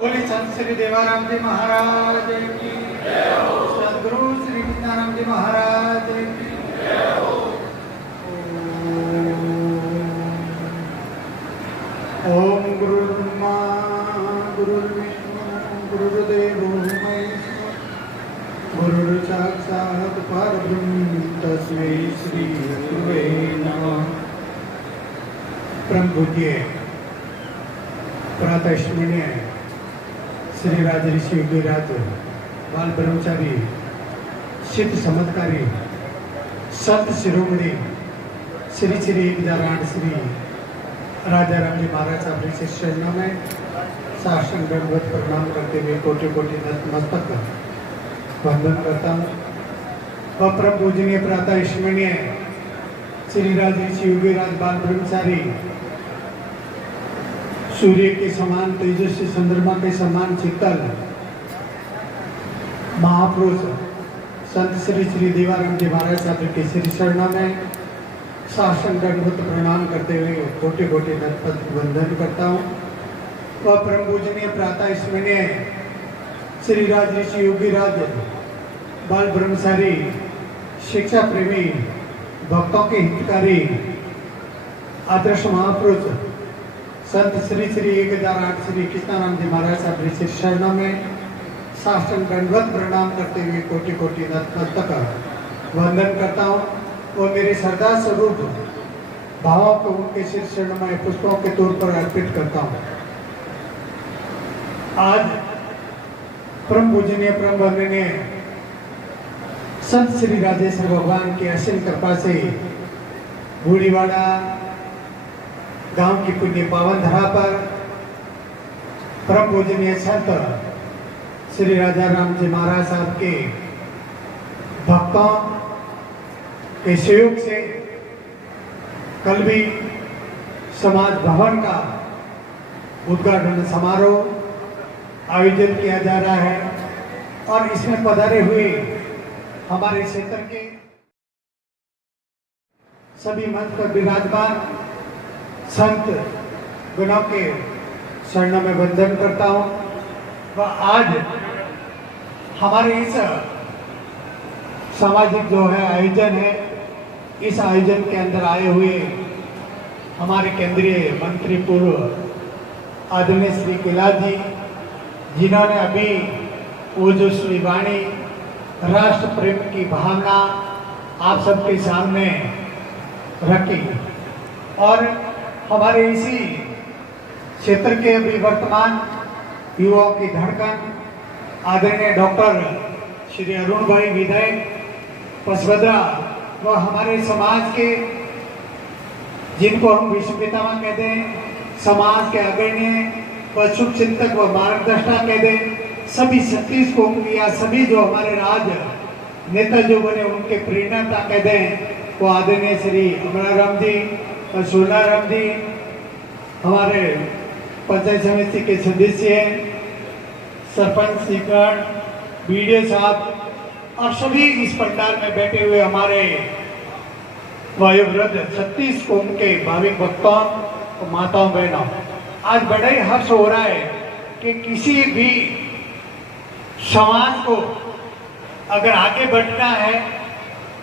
बोले संत श्री देवाराम जी महाराज की जय हो। सदगुरु श्री विद्याराम जी महाराज की जय हो। ओम गुरुर्ब्रह्मा गुरुर्विष्णु गुरुर्देवो महेश्वर गुरुर्साक्षात् परब्रह्म तस्मै श्री गुरुवे नमः। परम पूज्य प्रातःस्मरणीय श्री राजऋषि योगीराज बाल ब्रह्मचारी सिद्ध चमत्कारी संत शिरोमणि श्री श्री 1008 श्री राजा राम जी महाराज साहब के चरणों में साष्टांग दंडवत प्रणाम करते हुए कोटि कोटि नतमस्तक वंदन करता हूँ। वह परम पूजनीय प्रातः स्मरणीय श्री राजऋषि योगीराज बाल ब्रह्मचारी सूर्य के समान तेजस्वी चंद्रमा के समान शीतल महापुरुष संत श्री श्री देवाराम जी महाराज साहब के श्री चरणों में साष्टांग दंडवत प्रणाम करते हुए कोटि कोटि नतमस्तक वंदन करता हूँ। वह परम पूजनीय प्रातः स्मरणीय श्री राजऋषि योगीराज बाल ब्रह्मचारी शिक्षा प्रेमी भक्तों के हितकारी आदर्श महापुरुष संत श्री श्री 1008 श्री कृष्णाराम जी महाराज साहब के चरणों में साष्टांग दंडवत प्रणाम करते हुए कोटि कोटि नतमस्तक वंदन करता हूँ। वो मेरे श्रद्धा स्वरूप भावों को उनके श्री चरणों में पुष्पों के तौर पर अर्पित करता हूँ। आज परम पूजनीय परम वंदनीय संत श्री राजेश्वर भगवान की असीम कृपा से बूढ़ीवाड़ा गांव की पुण्य पावन धरा पर परम पूजनीय संत श्री राजा राम जी महाराज साहब के भक्तों के सहयोग से कल भी समाज भवन का उद्घाटन समारोह आयोजित किया जा रहा है और इसमें पधारे हुए हमारे क्षेत्र के सभी मंच पर विराजमान संत गुणों के चरणों में वंदन करता हूँ। वह आज हमारे इस सामाजिक जो है आयोजन है, इस आयोजन के अंदर आए हुए हमारे केंद्रीय मंत्री पूर्व आदरणीय श्री कैलाश जी, जिन्होंने अभी ओजस्वी वाणी राष्ट्र प्रेम की भावना आप सबके सामने रखी और हमारे इसी क्षेत्र के अभी वर्तमान युवाओं की धड़कन आदरणीय डॉक्टर श्री अरुण भाई विधायक पसवद्रा व हमारे समाज के जिनको हम विश्व पितामह कहते हैं, समाज के अग्रणी व शुभ चिंतक व मार्गदर्शक कहते हैं, सभी 36 कौम या सभी जो हमारे राज नेता जो बने उनके प्रेरणाता कहते हैं, वो आदरणीय श्री अमराराम जी और सोनाराम जी, हमारे पंचायत समिति के सदस्य, सरपंच श्रीगण, बीडीओ साहब और सभी इस पंडाल में बैठे हुए हमारे वयोवृद्ध 36 कौम के भाविक भक्तों और माताओं बहनों, आज बड़ा ही हर्ष हो रहा है कि किसी भी समाज को अगर आगे बढ़ना है,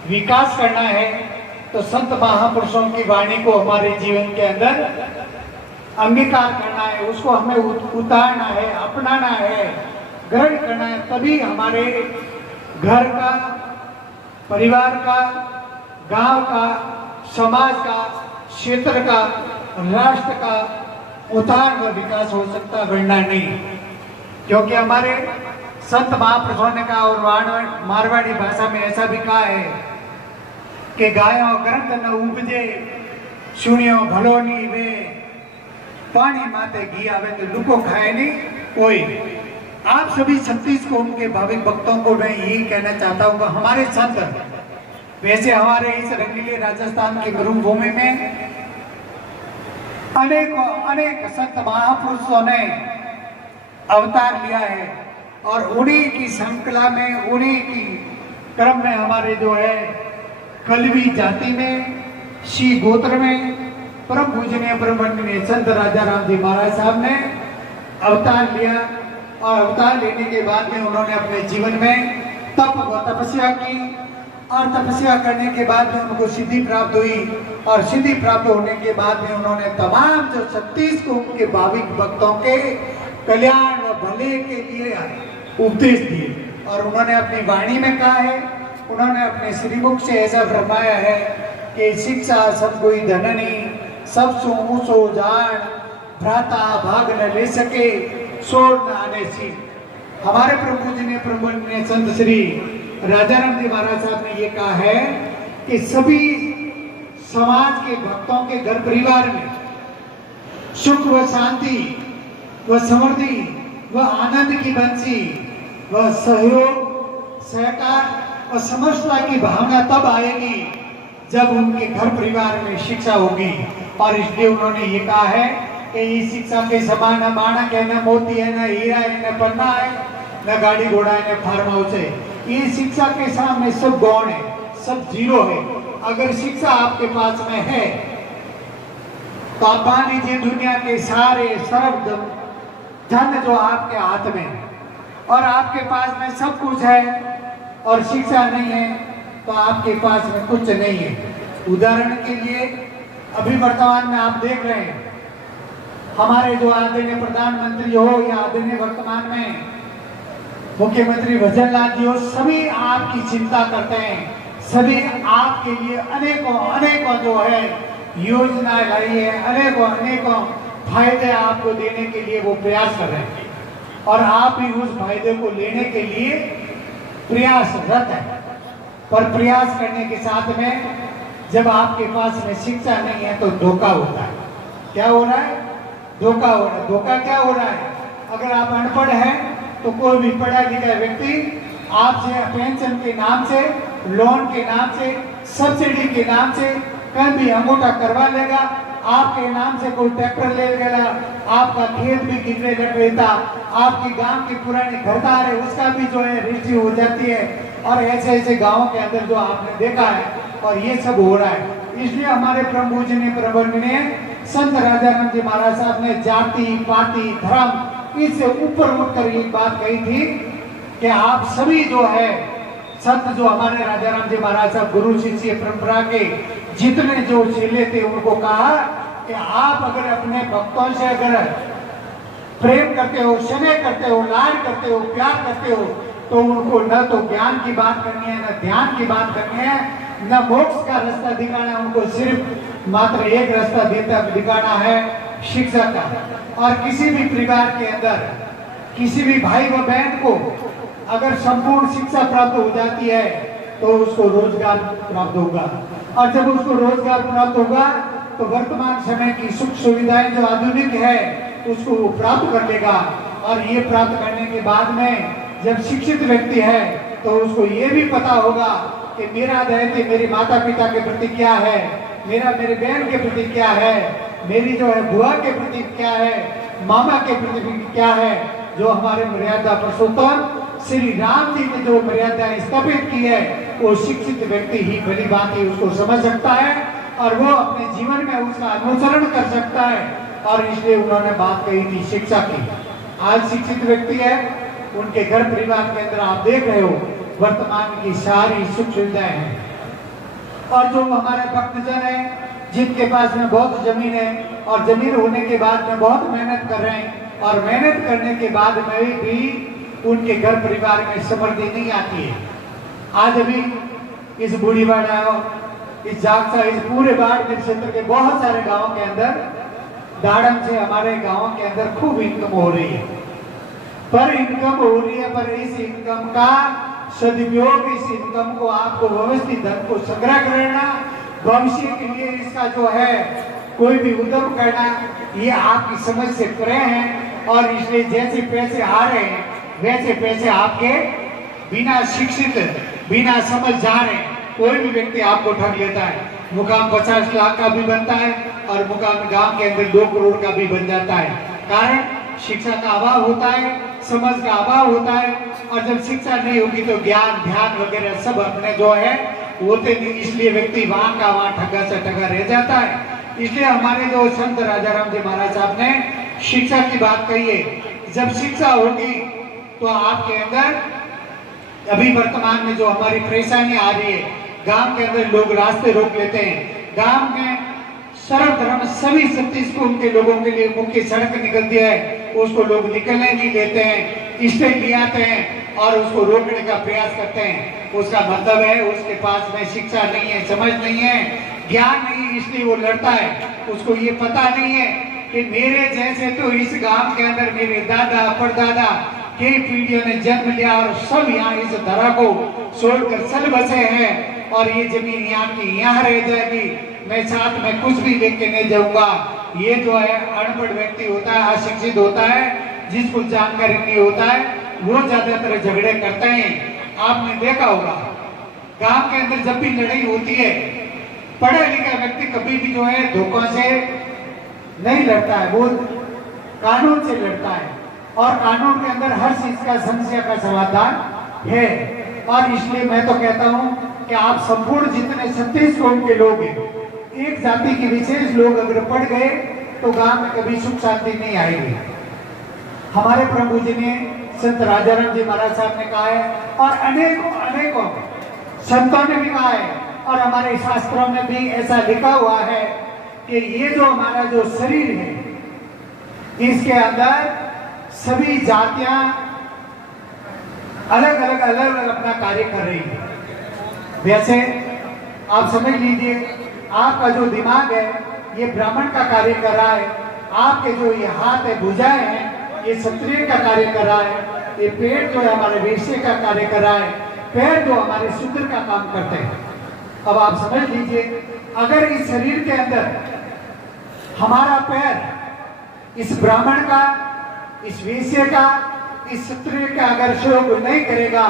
विकास करना है, तो संत महापुरुषों की वाणी को हमारे जीवन के अंदर अंगीकार करना है, उसको हमें उतारना है, अपनाना है, ग्रहण करना है, तभी हमारे घर का, परिवार का, गांव का, समाज का, क्षेत्र का, राष्ट्र का उद्धार व विकास हो सकता, वरना नहीं। क्योंकि हमारे संत महापुरुषों ने कहा और मारवाड़ी भाषा में ऐसा भी कहा है कि गायों ग्रंथ न उपजे सुनियो भलो नहीं वे पानी माते घी आवे तो लुको खाए नहीं कोई। आप सभी 36 कौम के भाविक भक्तों को मैं यही कहना चाहता हूँ कि हमारे संत, वैसे हमारे इस रंगीले राजस्थान की मरुभूमि में अनेक संत महापुरुषों ने अवतार लिया है और उन्हीं की श्रृंखला में, उन्हीं की क्रम में हमारे जो है कलवी जाति में, सी गोत्र में परम पूजनीय परम वंदनीय संत राजा राम जी महाराज साहब ने अवतार लिया और अवतार लेने के बाद में उन्होंने अपने जीवन में तप व तपस्या की और तपस्या करने के बाद में उनको सिद्धि प्राप्त हुई और सिद्धि प्राप्त होने के बाद में उन्होंने तमाम जो 36 को उनके भाविक भक्तों के कल्याण व भले के लिए उपदेश दिए। और उन्होंने अपनी वाणी में कहा है, उन्होंने अपने श्रीमुख से ऐसा फरमाया है कि शिक्षा सब कोई धननी सब सो ऊँचो जान भ्राता भाग न ले सके सोर न आने सी। हमारे प्रभु जी ने प्रभु ने संत श्री राजाराम जी महाराज साहब ने ये कहा है कि सभी समाज के भक्तों के घर परिवार में सुख व शांति व समृद्धि व आनंद की बंसी व सहयोग सहकार और समरसता की भावना तब आएगी जब उनके घर परिवार में शिक्षा होगी। और इसलिए उन्होंने ये कहा है कि इस शिक्षा के समान न माणक है, न मोती है, न हीरा है, न पन्ना है, न गाड़ी घोड़ा है, न फार्म हाउस है। ये शिक्षा के सामने सब गौण है, सब जीरो है। अगर शिक्षा आपके पास में है तो आप मान लीजिए दुनिया के सारे सर्व धन जो आपके हाथ में है और आपके पास में सब कुछ है और शिक्षा नहीं है तो आपके पास में कुछ नहीं है। उदाहरण के लिए अभी वर्तमान में आप देख रहे हैं हमारे जो आदरणीय प्रधानमंत्री हो या आदरणीय वर्तमान में मुख्यमंत्री भजन लाल जी हो, सभी आपकी चिंता करते हैं, सभी आपके लिए अनेकों जो है योजनाएं लाई है, अनेकों फायदे आपको देने के लिए वो प्रयास कर रहे हैं और आप भी उस फायदे को लेने के लिए प्रयासरत है। पर प्रयास करने के साथ में जब आपके पास में शिक्षा नहीं है तो धोखा होता है। क्या हो रहा है? धोखा हो रहा है। धोखा क्या हो रहा है? अगर आप अनपढ़ हैं तो कोई भी पढ़ा लिखा व्यक्ति आपसे पेंशन के नाम से, लोन के नाम से, सब्सिडी के नाम से कहीं भी अंगूठा करवा लेगा, आपके नाम से कोई ट्रैक्टर ले लेगा, आपका खेत भी गिरने लग लेता, आपकी गांव की पुरानी घरदार है उसका भी जो है रजिस्ट्री हो जाती है। और ऐसे गांवों के अंदर जो आपने देखा है और ये सब हो रहा है। इसलिए हमारे प्रभु जी ने प्रबंध ने संत राजाराम जी महाराज साहब ने जाति पाति धर्म इससे ऊपर उठकर ये बात कही थी कि आप सभी जो है संत जो हमारे राजाराम जी महाराज साहब गुरु शिष्य परंपरा के जितने जो चेले थे उनको कहा कि आप अगर अपने भक्तों से अगर प्रेम करते हो, स्नेह करते हो, लाड करते हो, प्यार करते हो तो उनको न तो ज्ञान की बात करनी है, न ध्यान की बात करनी है, न मोक्ष का रास्ता दिखाना है, उनको सिर्फ मात्र एक रास्ता दिखाना है, शिक्षा का। और किसी भी परिवार के अंदर किसी भी भाई व बहन को अगर संपूर्ण शिक्षा प्राप्त हो जाती है तो उसको रोजगार प्राप्त होगा और जब उसको रोजगार प्राप्त होगा तो वर्तमान समय की सुख सुविधाएं जो आधुनिक है उसको वो प्राप्त कर लेगा। और ये प्राप्त करने के बाद में जब शिक्षित व्यक्ति है तो उसको ये भी पता होगा कि मेरा दायित्व मेरे माता पिता के प्रति क्या है, मेरे बहन के प्रति क्या है, मेरी जो है बुआ के प्रति क्या है, मामा के प्रति क्या है। जो हमारे मर्यादा पुरुषोत्तम श्री राम जी ने जो मर्यादा स्थापित की है वो शिक्षित व्यक्ति ही भली बात ही उसको समझ सकता है और वो अपने जीवन में उसका अनुसरण कर सकता है। और इसलिए उन्होंने बात कही थी शिक्षा की। आज शिक्षित व्यक्ति है, उनके घर परिवार के अंदर आप देख रहे हो वर्तमान की सारी सुख सुविधाएं हैं। और जो हमारे भक्तजन है जिनके पास में बहुत जमीन है और जमीन होने के बाद में बहुत मेहनत कर रहे हैं और मेहनत करने के बाद में भी उनके घर परिवार में समृद्धि नहीं आती है। आज अभी इस बूढ़ीवाड़ा, इस जागसा, इस पूरे बाढ़ के क्षेत्र के बहुत सारे गांवों के अंदर दाड़म से हमारे गांवों के अंदर खूब इनकम हो रही है। पर इनकम हो रही है, पर इस इनकम का सदुपयोग, इस इनकम को आपको व्यवस्थित धन को संग्रह करना, भविष्य के लिए इसका जो है कोई भी उद्यम करना, ये आपकी समझ से परे है। और इसलिए जैसे पैसे आ रहे हैं वैसे पैसे आपके बिना शिक्षित, बिना समझ जा रहे हैं। कोई भी व्यक्ति आपको ठग लेता है। मुकाम 50 लाख का भी बनता है और मुकाम गांव के अंदर 2 करोड़ का भी बन जाता है। कारण शिक्षा का अभाव होता है, समझ का अभाव होता है। और जब शिक्षा नहीं होगी तो ज्ञान ध्यान वगैरह सब अपने जो है होते नहीं, इसलिए व्यक्ति वहां का वहां ठगा से ठगा रह जाता है। इसलिए हमारे जो संत राजाराम जी महाराज साहब ने शिक्षा की बात कही है, जब शिक्षा होगी तो आपके अंदर, अभी वर्तमान में जो हमारी परेशानी आ रही है, गांव के अंदर लोग रास्ते रोक लेते हैं, गांव में सर्वधर्म सभी 36 स्कूल के लोगों के लिए मुख्य सड़क निकलती है, उसको लोग निकलने नहीं देते हैं, स्टेज ले आते हैं और उसको रोकने का प्रयास करते हैं। उसका मतलब है उसके पास में शिक्षा नहीं है, समझ नहीं है, ज्ञान नहीं, इसलिए वो लड़ता है। उसको ये पता नहीं है कि मेरे जैसे तो इस गांव के अंदर मेरे दादा परदादा कई पीढ़ियों ने जन्म लिया और सब यहाँ इस धरा को छोड़कर चल बसे हैं और ये जमीन यहाँ की यहाँ रह जाएगी, मैं साथ में कुछ भी लेके नहीं जाऊंगा। ये जो है अनपढ़ व्यक्ति होता है, अशिक्षित होता है, जिसको जानकारी नहीं होता है, वो ज्यादातर झगड़े करते हैं। आपने देखा होगा गांव के अंदर जब भी लड़ाई होती है, पढ़ा लिखा व्यक्ति कभी भी जो है धोखों से नहीं लड़ता है, वो कानून से लड़ता है और कानून के अंदर हर चीज का समस्या का समाधान है। और इसलिए मैं तो कहता हूं कि आप संपूर्ण जितने 36 कौम के लोग हैं, एक जाति के विशेष लोग अगर पढ़ गए तो गांव में कभी सुख शांति नहीं आएगी। हमारे प्रभु जी ने, संत राजाराम जी महाराज साहब ने कहा है और अनेकों अनेकों संतों ने भी कहा है और हमारे शास्त्रों में भी ऐसा लिखा हुआ है कि ये जो हमारा जो शरीर है, इसके अंदर सभी जातियां अलग अलग अपना कार्य कर रही है। वैसे आप समझ लीजिए, आपका जो दिमाग है ये ब्राह्मण का कार्य कर रहा है, आपके जो ये हाथ है, भुजाएं हैं, ये क्षत्रिय का कार्य कर रहा है, ये पेट जो है हमारे वैश्य का कार्य कर रहा है, पैर जो हमारे शूद्र का काम करते हैं। अब आप समझ लीजिए, अगर इस शरीर के अंदर हमारा पैर इस ब्राह्मण का, इस वैश्य का, इस क्षत्रिय का अगर सहयोग नहीं करेगा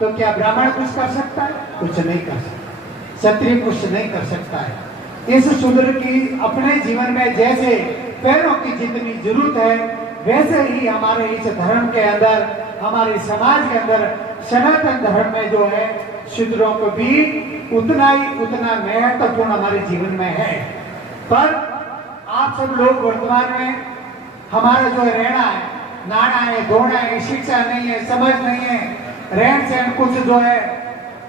तो क्या ब्राह्मण कुछ कर सकता है? कुछ नहीं कर सकता, क्षत्रिय कुछ नहीं कर सकता है। इस शूद्र की अपने जीवन में जैसे पैरों की जितनी जरूरत है, वैसे ही हमारे इस धर्म के अंदर, हमारे समाज के अंदर, सनातन धर्म में जो है शूद्रों को भी उतना महत्वपूर्ण हमारे जीवन में है। पर आप सब लोग वर्तमान में हमारा जो रहना है, नाना है, धोना है, शिक्षा नहीं है, समझ नहीं है, रहन सहन कुछ जो है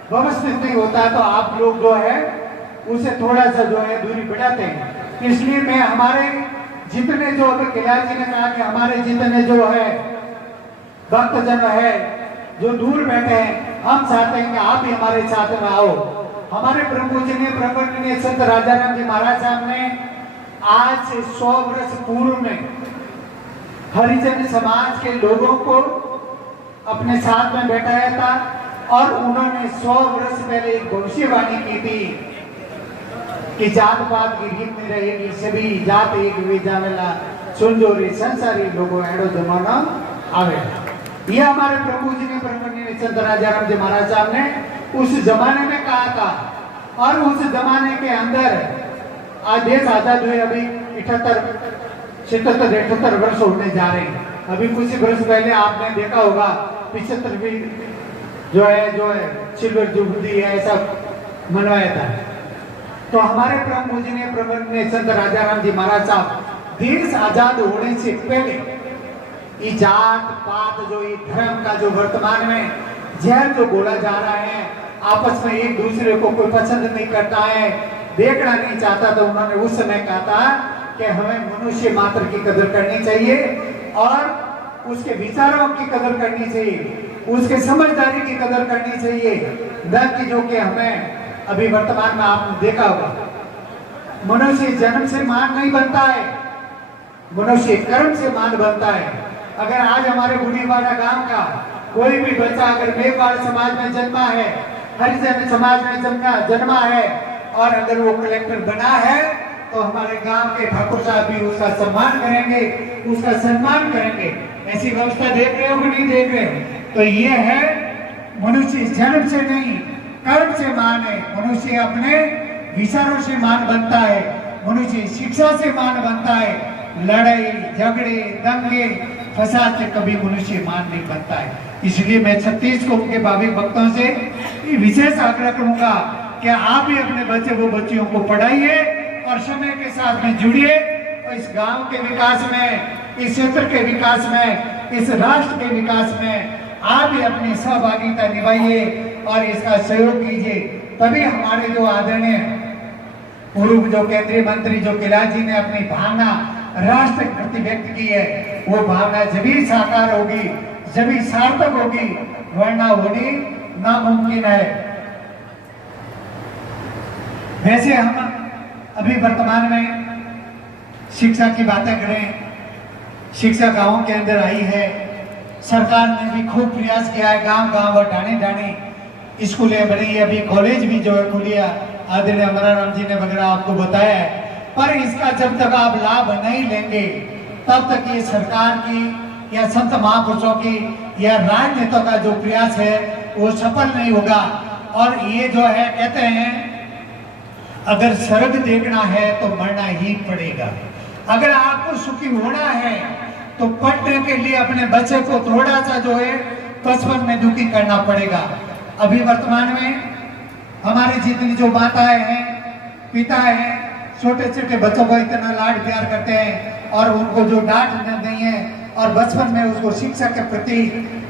व्यवस्थित नहीं होता है, तो आप लोग जो है उसे थोड़ा सा जो है दूरी बढ़ाते हैं। इसलिए मैं हमारे जितने जो अभी किलारी जी ने कहा कि हमारे जितने जो है भक्तजन है जो दूर बैठे हैं, हम चाहते हैं कि आप भी हमारे साथ में आओ। हमारे प्रभु जी ने, प्रभु ने, संत राजाराम जी महाराज साहब ने आज से 100 वर्ष पूर्व में हरिजन समाज के लोगों को अपने साथ में बैठाया था और उन्होंने 100 वर्ष पहले एक भविष्यवाणी की थी कि जात पात की रीत में रहेगी, सभी जात एक वे जावेला, सुनजोरी संसारी लोगों एडो जमाना आवे। ये हमारे प्रभु जी ने, प्रभु ने, संत राजाराम जी महाराज साहब ने उस जमाने में कहा था। और उस जमाने के अंदर आज देश आजाद हुए अभी 78 वर्ष होने जा रहे हैं। अभी कुछ वर्ष पहले आपने देखा होगा 75वीं जो है सिल्वर जुबली है, ऐसा मनवाया था। तो हमारे प्रभु जी ने, संत राजाराम जी महाराज साहब देश आजाद होने से पहले ये जात पात जो ये धर्म का जो वर्तमान में जहर जो बोला जा रहा है, आपस में एक दूसरे को कोई पसंद नहीं करता है, देखना नहीं चाहता, तो उन्होंने उस समय कहा था कि हमें मनुष्य मात्र की कदर करनी चाहिए और उसके विचारों की कदर करनी चाहिए, उसके समझदारी की कदर करनी चाहिए, न कि जो कि हमें अभी वर्तमान में आपने देखा होगा मनुष्य जन्म से मान नहीं बनता है, मनुष्य कर्म से मान बनता है। अगर आज हमारे बूढ़ीवाड़ा गांव का कोई भी बच्चा अगर मेघवाड़ समाज में जन्मा है, हरिजन समाज में जन्मा है और अगर वो कलेक्टर बना है तो हमारे गांव के ठाकुर साहब भी उसका सम्मान करेंगे, उसका सम्मान करेंगे। ऐसी व्यवस्था देख रहे हो कि नहीं देख रहे? तो ये है मनुष्य जन्म से नहीं कर्म से मान है। मनुष्य अपने विचारों से मान बनता है, मनुष्य शिक्षा से मान बनता है, लड़ाई झगड़े दंगे फसाद से कभी मनुष्य मान नहीं बनता है। इसलिए मैं 36 कौम के भावी भक्तों से विशेष आग्रह करूंगा कि आप भी अपने बच्चों को पढ़ाइए और समय के साथ में जुड़िए और इस गांव के विकास में इस क्षेत्र के विकास में, इस राष्ट्र के विकास में आप भी अपनी सहभागिता निभाइए और इसका सहयोग कीजिए। तभी हमारे जो आदरणीय पूर्व जो केंद्रीय मंत्री जो किलाट जी ने अपनी भावना राष्ट्र के प्रति व्यक्त की है, वो भावना जभी साकार होगी, जभी सार्थक होगी, वरना होनी नामुमकिन है। वैसे हम अभी वर्तमान में शिक्षा की बातें करें, शिक्षा गांवों के अंदर आई है। सरकार ने भी खूब प्रयास किया है, गांव-गांव और ढाणी-ढाणी स्कूलें बनी है, अभी कॉलेज भी जो है खुली है, आदरणीय अमराराम जी ने वगैरह आपको बताया है। पर इसका जब तक आप लाभ नहीं लेंगे, तब तक ये सरकार की या संत महापुरुषों की या राजनेता का जो प्रयास है वो सफल नहीं होगा। और ये जो है कहते हैं, अगर स्वर्ग देखना है तो मरना ही पड़ेगा। अगर आपको सुखी होना है तो पढ़ने के लिए अपने बच्चे को थोड़ा सा जो है बचपन में दुखी करना पड़ेगा। अभी वर्तमान में हमारी जितनी जो माताएं हैं, पिता हैं, छोटे छोटे बच्चों को इतना लाड प्यार करते हैं और उनको जो डांट नहीं है और बचपन में उसको शिक्षा के प्रति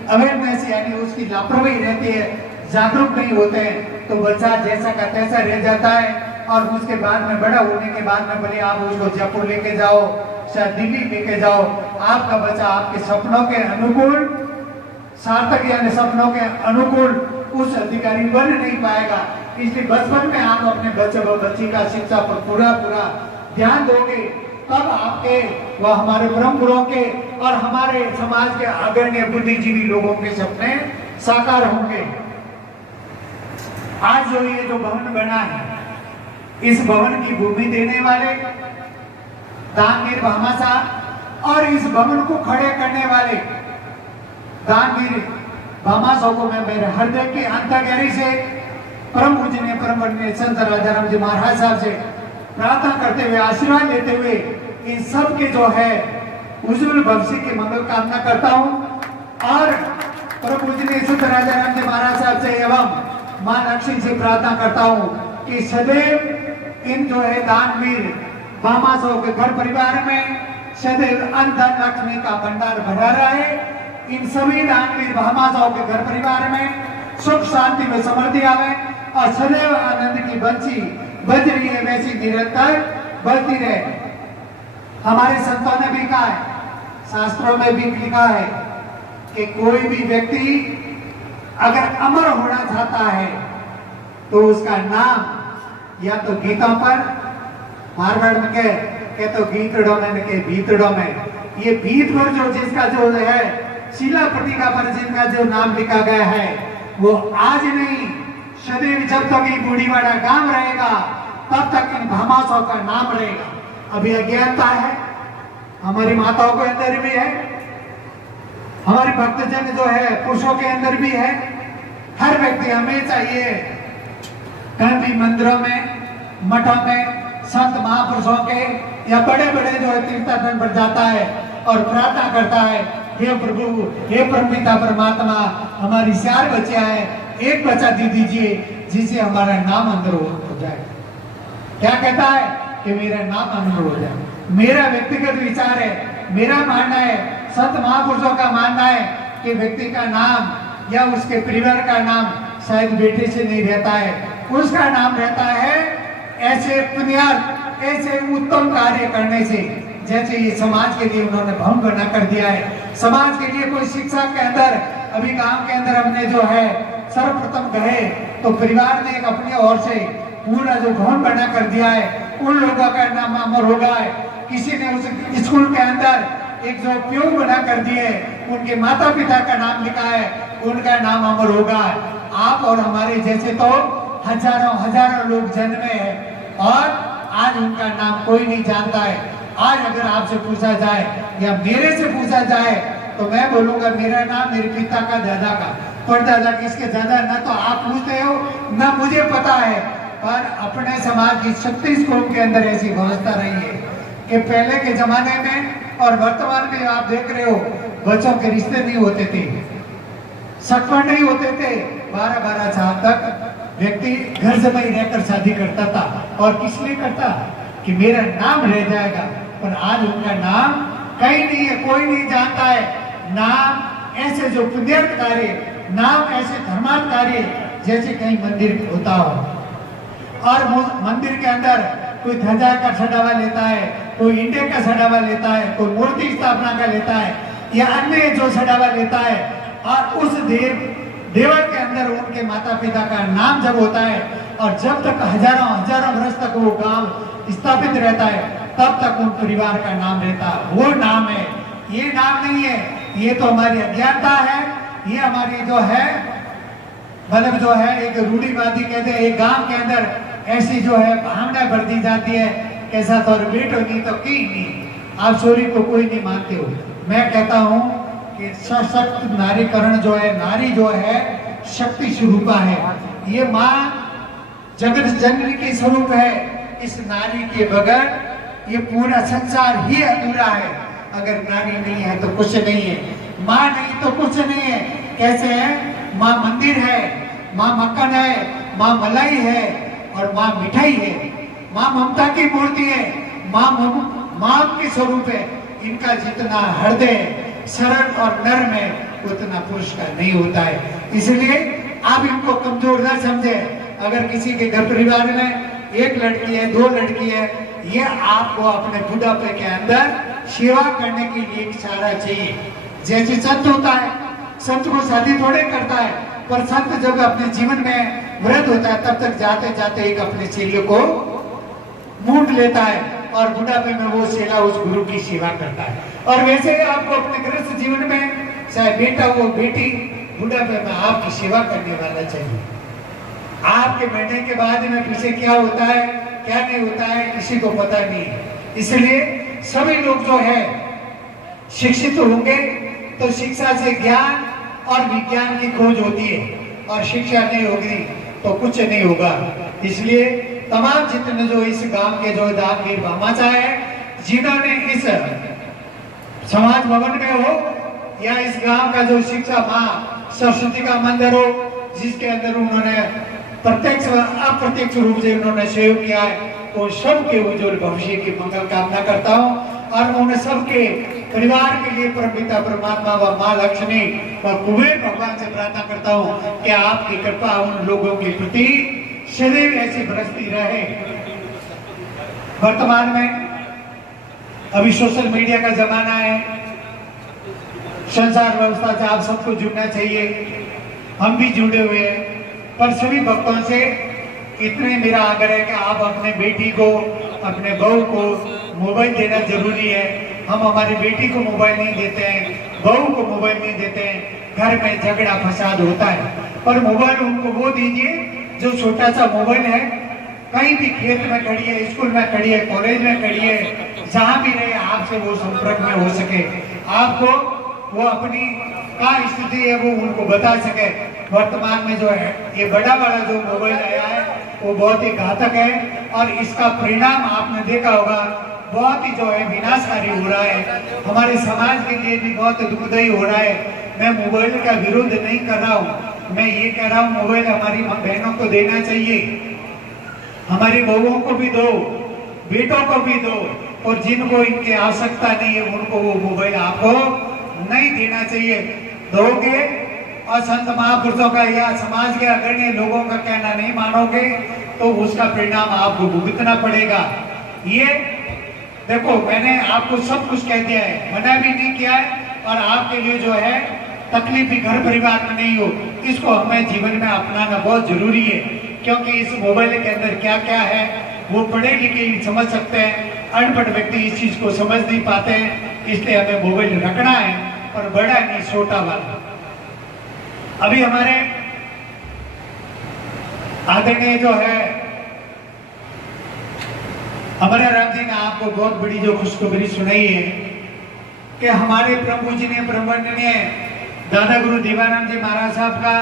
अवेयरनेस यानी उसकी लापरवाही रहती है, जागरूक नहीं होते हैं, तो बच्चा जैसा का तैसा रह जाता है। और उसके बाद में बड़ा होने के बाद में भले आप उसको जयपुर लेके जाओ, शायद दिल्ली लेके जाओ, आपका बच्चा आपके सपनों के अनुकूल, सार्थक यानी सपनों के अनुकूल उस अधिकारी बन नहीं पाएगा। इसलिए बचपन में आप अपने बच्चे व बच्ची का शिक्षा पर पूरा ध्यान दोगे, तब आपके व हमारे परम गुरुओं के और हमारे समाज के अग्रणी बुद्धिजीवी लोगों के सपने साकार होंगे। आज जो ये जो भवन बना है, इस भवन की भूमि देने वाले दानवीर भामासा और इस भवन को खड़े करने वाले दानवीर भामासा को मैं मेरे हृदय की अंतर्गहरी से परम पूजनीय परम वंदनीय संत राजाराम जी महाराज साहब से प्रार्थना करते हुए, आशीर्वाद लेते हुए इन सब के जो है उज्जवल भविष्य की मंगल कामना करता हूँ। और परम पूजनीय संत राजाराम जी महाराज साहब से एवं मां लक्ष्मी से प्रार्थना करता हूँ कि सदैव इन जो है दानवीर भामासा के घर परिवार में सदैव अन्न धन लक्ष्मी का भंडार भरा रहे। इन सभी दानवीर भामासा के घर परिवार में सुख शांति में समृद्धि आवे और सदैव आनंद की बंसी बज रही है, वैसी निरंतर बजती रहे। हमारे संतों ने भी कहा है, शास्त्रों में भी लिखा है कि कोई भी व्यक्ति अगर अमर होना चाहता है तो उसका नाम या तो गीता पर, मारवाड़ में के तो गीतड़ों में के भीतड़ों में, ये भीत पर जो जिसका जो है शिला पट्टिका पर जिनका जो नाम लिखा गया है, वो आज नहीं सदैव जब तक ये बूढ़ीवाड़ा गांव रहेगा तब तक इन भामासा का नाम रहेगा। अभी अज्ञानता है, हमारी माताओं के अंदर भी है, हमारे भक्तजन जो है पुरुषों के अंदर भी है। हर व्यक्ति हमेशा ये कहीं भी मंदिरों में, मठों में, संत महापुरुषों के या बड़े बड़े जो है तीर्थस्थान पर जाता है और प्रार्थना करता है, हे प्रभु, हे परमपिता परमात्मा, हमारी 4 बच्चियां हैं, एक बच्चा दे दीजिए जिससे हमारा नाम अंदर हो जाए। क्या कहता है कि मेरा नाम अंदर हो जाए। मेरा व्यक्तिगत विचार है, मेरा मानना है, संत महापुरुषों का मानना है कि व्यक्ति का नाम या उसके परिवार का नाम शायद बेटे से नहीं रहता है, उसका नाम रहता है ऐसे पुण्यार्थ, ऐसे उत्तम कार्य करने से, जैसे ये समाज के लिए उन्होंने भवन बना कर दिया है। समाज के लिए कोई शिक्षा के अंदर, अभी गांव के अंदर हमने जो है सर्वप्रथम गए तो परिवार ने एक अपनी ओर से पूरा जो भवन बना कर दिया है, उन लोगों का नाम अमर होगा है। किसी ने उस स्कूल के अंदर एक जो प्यून बना कर दिए, उनके माता पिता का नाम लिखा है, उनका नाम अमर होगा। आप और हमारे जैसे तो हजारों लोग जन्मे हैं और आज उनका नाम कोई नहीं जानता है। आज अगर आपसे पूछा जाए या मेरे से पूछा जाए तो मैं बोलूंगा मेरा नाम मेरे पिता का, दादा का, परदादा किसके दादा, ना तो आप पूछते हो ना मुझे पता है। पर अपने समाज की 36 कौम के अंदर ऐसी व्यवस्था रही है कि पहले के जमाने में और वर्तमान में आप देख रहे हो, बच्चों के रिश्ते नहीं होते थे, सटपट नहीं होते थे। 12-12 साल तक व्यक्ति घर से ही रहकर शादी करता था और किस लिए करता कि मेरा नाम रह जाएगा। पर आज उनका नाम कहीं नहीं है, कोई नहीं जानता है। नाम ऐसे जो पुण्यार्थ कार्य, नाम ऐसे धर्मार्थ कार्य जैसे कहीं मंदिर होता हो, और मंदिर के अंदर कोई ध्वजा का सड़ावा लेता है, कोई इंडे का सड़ावा लेता है, कोई मूर्ति स्थापना का लेता है, या अन्य जो सड़ावा लेता है, और उस देवर के अंदर उनके माता पिता का नाम जब होता है, और जब तक हजारों हजारों वर्ष तक वो गांव स्थापित रहता है, तब तक उन परिवार का नाम रहता है। वो नाम है, ये नाम नहीं है। ये तो हमारी अज्ञानता है, ये हमारी जो है मतलब जो है एक रूढ़िवादी कहते हैं, एक गांव के अंदर ऐसी जो है भावना भर दी जाती है, कैसा तो बेटो नहीं तो की नहीं, आप सोरी को कोई नहीं मानते हो। मैं कहता हूँ कि सशक्त नारीकरण जो है, नारी जो है शक्ति स्वरूपा है, ये माँ जगत जननी के स्वरूप है। इस नारी के बगैर ये पूरा संसार ही अधूरा है। अगर नारी नहीं है तो कुछ नहीं है, माँ नहीं तो कुछ नहीं है। कैसे है? माँ मंदिर है, माँ मक्खन है, माँ मलाई है, और माँ मिठाई है। माँ ममता की मूर्ति है, माँ के स्वरूप है। इनका जितना हृदय सरल और नर्म है, उतना पुरुष का नहीं होता है। इसलिए आप इनको कमजोर न समझे। अगर किसी के घर परिवार में एक लड़की है, दो लड़की है, ये आपको अपने बुढ़ापे के अंदर सेवा करने के लिए एक सहारा चाहिए। जैसे संत होता है, संत को शादी थोड़े करता है, पर संत जब अपने जीवन में वृद्ध होता है, तब तक जाते जाते एक अपने चेले को मूंढ लेता है, और बुढ़ापे में वो चेला उस गुरु की सेवा करता है। और वैसे ही आपको अपने गृहस्थ जीवन में, चाहे बेटा हो बेटी, बुढ़ापे में आपकी सेवा करने वाला चाहिए। आपके मरने के बाद में पीछे क्या होता है, क्या नहीं होता है, किसी को पता नहीं। इसलिए सभी लोग जो है शिक्षित होंगे तो शिक्षा से ज्ञान और विज्ञान की खोज होती है, और शिक्षा नहीं होगी तो कुछ नहीं होगा। इसलिए तमाम जितने जो इस गांव के जो दानवीर भामाशाह है, जिन्होंने इस समाज भवन में हो या इस गांव का जो शिक्षा माँ सरस्वती का मंदिर हो, जिसके अंदर उन्होंने प्रत्यक्ष व अप्रत्यक्ष रूप से उन्होंने सहयोग किया है, वो सबके उज्जवल भविष्य की मंगल कामना करता हूँ। और उन्हें सबके परिवार के लिए परमपिता परमात्मा व माँ लक्ष्मी व कुबेर भगवान से प्रार्थना करता हूँ कि आपकी कृपा उन लोगों के प्रति सदैव ऐसी बरसती रहे। वर्तमान में अभी सोशल मीडिया का जमाना है, संसार व्यवस्था से आप सबको जुड़ना चाहिए, हम भी जुड़े हुए हैं। पर सभी भक्तों से इतने मेरा आग्रह है कि आप अपने बेटी को, अपने बहू को मोबाइल देना जरूरी है। हम हमारी बेटी को मोबाइल नहीं देते हैं, बहू को मोबाइल नहीं देते हैं, घर में झगड़ा फसाद होता है। पर मोबाइल उनको वो दीजिए जो छोटा सा मोबाइल है, कहीं भी खेत में खड़ी है, स्कूल में खड़ी है, कॉलेज में खड़ी है, जहाँ भी रहे आपसे वो संपर्क में हो सके, आपको वो अपनी क्या स्थिति है वो उनको बता सके। वर्तमान में जो है ये बड़ा वाला जो मोबाइल आया है वो बहुत ही घातक है, और इसका परिणाम आपने देखा होगा बहुत ही जो है विनाशकारी हो रहा है, हमारे समाज के लिए भी बहुत दुखदायी हो रहा है। मैं मोबाइल का विरोध नहीं कर रहा हूँ, मैं ये कह रहा हूँ मोबाइल हमारी बहनों को देना चाहिए, हमारी बहुओं को भी दो, बेटों को भी दो, और जिनको इनकी आवश्यकता नहीं है उनको वो मोबाइल आपको नहीं देना चाहिए। दोगे और संत महापुरुषों का या समाज के अग्रणी लोगों का कहना नहीं मानोगे तो उसका परिणाम आपको भुगतना पड़ेगा। ये देखो मैंने आपको सब कुछ कह दिया है, मना भी नहीं किया है, और आपके लिए जो है तकलीफ भी घर परिवार में नहीं हो, इसको हमें जीवन में अपनाना बहुत जरूरी है। क्योंकि इस मोबाइल के अंदर क्या क्या है वो पढ़े लिखे ही समझ सकते हैं, अनपढ़ व्यक्ति इस चीज को समझ नहीं पाते हैं। इसलिए हमें मोबाइल रखना है, और बड़ा नहीं छोटा वाला। अभी हमारे आदरणीय जो है हमारे राम जी ने आपको बहुत बड़ी जो खुशखबरी सुनाई है कि हमारे प्रभु जी ने प्रबंधनीय दादा गुरु दीवानंद जी महाराज साहब का,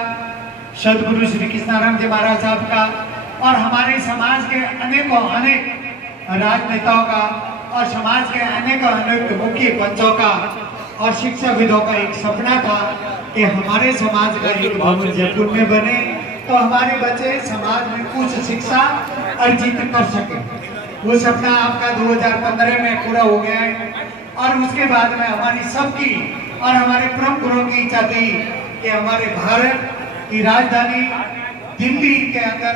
सदगुरु श्री कृष्णाराम जी महाराज साहब का, और हमारे समाज के अनेकों अनेक राजनेताओं का, और समाज के अनेकों अनेक मुख्य पंचों का और शिक्षाविदों का एक सपना था कि हमारे समाज का एक भवन जयपुर में बने तो हमारे बच्चे समाज में कुछ शिक्षा अर्जित कर सके। वो सपना आपका 2015 में पूरा हो गया है। और उसके बाद में हमारी सबकी और हमारे प्रमुख गुरुओं की इच्छा थी कि हमारे भारत की राजधानी दिल्ली के अंदर